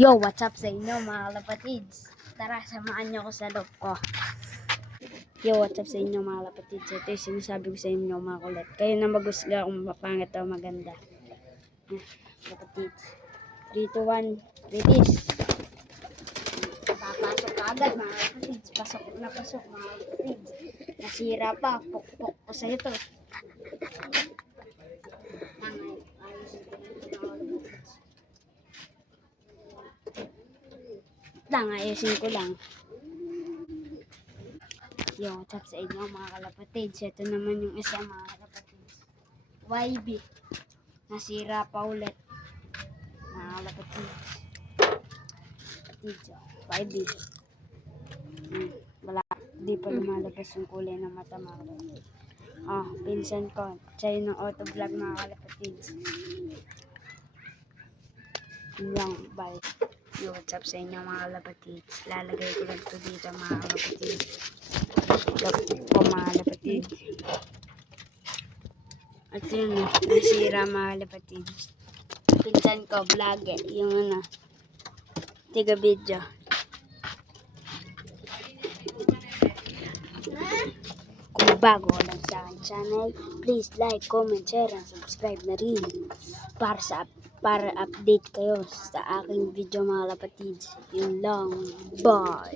Yo, what's up sa inyo mga kalapatids? Tara, samahan nyo ko sa loob ko. Yo, what's up sa inyo mga kalapatids? Ito yung sinasabi ko sa inyo mga kulit. Kayo na magusga kung mapangit o maganda. Kalapatids. 3, 2, 1, release. Papasok ka agad mga kalapatids. Pasok na pasok mga kalapatids. Nasira pa, pukpok ko sa ito. Ayusin ko lang. Yo, what's up sa inyo mga kalapatids? Ito naman yung isa mga kalapatids. YB. Nasira pa ulit. Mga kalapatids. YB. Wala. Di pa lumalabas yung kulay ng mata mga kalapatids. Pinsan ko. Siya yung auto vlog mga kalapatids. Yun lang. Bye. Yo, what's up sa inyo mga kalapatids? Lalagay ko lang ito dito mga kalapatids. Mga kalapatids. At yun, nasira mga kalapatids. Pinsan ko, vlogger. Yung tiga video. Kung bago lang sa akin channel, please like, comment, share, and subscribe na rin. Para update kayo sa aking video mga kalapatids. Yun lang. Bye!